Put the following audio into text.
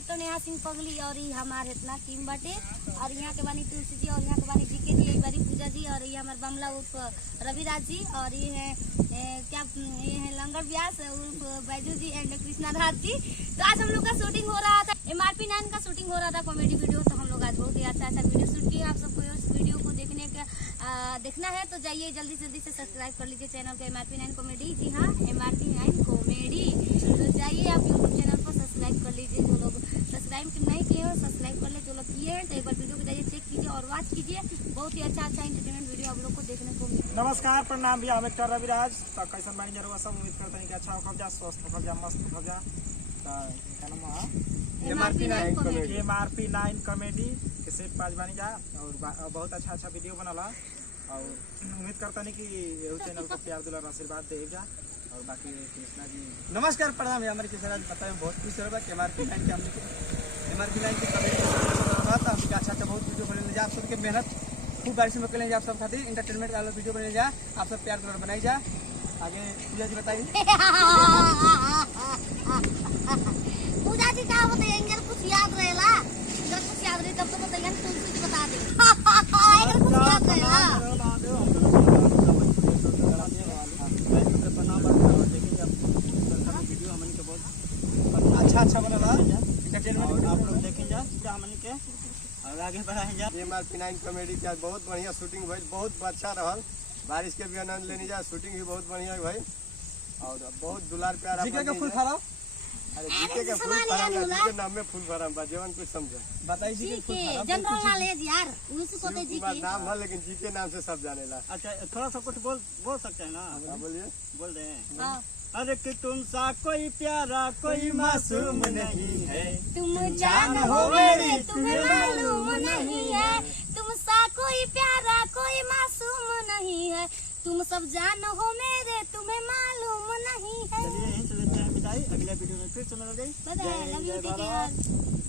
एक तो नेहा सिंह पगली और ये हमारे इतना टीम बाटे और यहाँ के बानी तुलसी जी और यहाँ के बानी जीके जी, यही बारी पूजा जी और ये हमारे बमला उर्फ रविराज जी और ये है ये है लंगर व्यास उर्फ बैजू जी एंड कृष्णा दास जी। तो आज हम लोग का शूटिंग हो रहा था, MRP 9 का शूटिंग हो रहा था, कॉमेडी वीडियो। तो हम लोग आज बहुत ही अच्छा वीडियो शूट किए। आप सबको इस वीडियो को देखना है तो जाइए जल्दी से सब्सक्राइब कर लीजिए चैनल को MRP 9 कॉमेडी। जी हाँ, MRP 9 कॉमेडी। तो जाइए आप यूट्यूब चैनल को सब्सक्राइब कर लीजिए, जो लोग सब्सक्राइब नहीं किए हो सब्सक्राइब कर ले, जो लोग किए हैं तो एक बार वीडियो को जाइए चेक कीजिए और वॉच कीजिए। बहुत ही अच्छा एंटरटेनमेंट वीडियो आप लोग को देखने को मिलेगा। नमस्कार, प्रणाम भैया, हम एक्टर रविराज। तो कैसन बानी जरूर सब उम्मीद करते हैं कि अच्छा हो जा, स्वस्थ हो जा, मस्त हो जा। MRP 9 कॉमेडी के सेट 5 बानी जा और बहुत अच्छा वीडियो बनला और उम्मीद करता नहीं कि ये चैनल को प्यार दुलार आशीर्वाद दे जा। और बाकी कृष्णा जी नमस्कार, प्रणाम। हमारे किसान पता है बहुत खुश रहा कि MRP 9 के MRP 9 की कमेटी अच्छा बहुत वीडियो बने जा। आप सबके मेहनत खूब बारिश में करें आप सब खातिर एंटरटेनमेंट वाला वीडियो बने जा। आप सब प्यार दुलार बनाई जा। आगे पूजा जी बताइए। पूजा जी क्या बताइए, कुछ याद रहेला, कुछ याद रही तब तो बताइए, तुलसी जी बता दे। कुछ याद रहेला अच्छा बना एंटरटेनमेंट आप लोग देखें जा हमन के और आगे बढ़ाएं जा। MRP 9 कॉमेडी के आज बहुत बढ़िया शूटिंग भाई, बहुत अच्छा रहल। बारिश के भी आनंद लेने जा, शूटिंग भी बहुत बढ़िया है भाई और बहुत दुलार प्यार। जीके का फुल फॉर्म, अरे जीके का फुल फॉर्म, जीके नाम में फुल फॉर्म बा, जीवन कुछ समझो बताइए जीके का फुल फॉर्म। जनरल नॉलेज यार, उसी को तो जी के नाम है लेकिन जीके नाम से सब जानेला। अच्छा, थोड़ा सा कुछ बोल सकते हैं ना? बोलिए। बोल रहे हैं। अरे कि तुम सा कोई प्यारा कोई मासूम नहीं है, तुम जान हो मेरी तुम्हें मालूम नहीं है, तुम सा कोई प्यारा कोई मासूम नहीं है, तुम सब जान हो मेरे तुम्हें मालूम नहीं है। चलिए यहीं से लेते हैं विदाई, अगले वीडियो में फिर से मिलोगे। Love you, take care.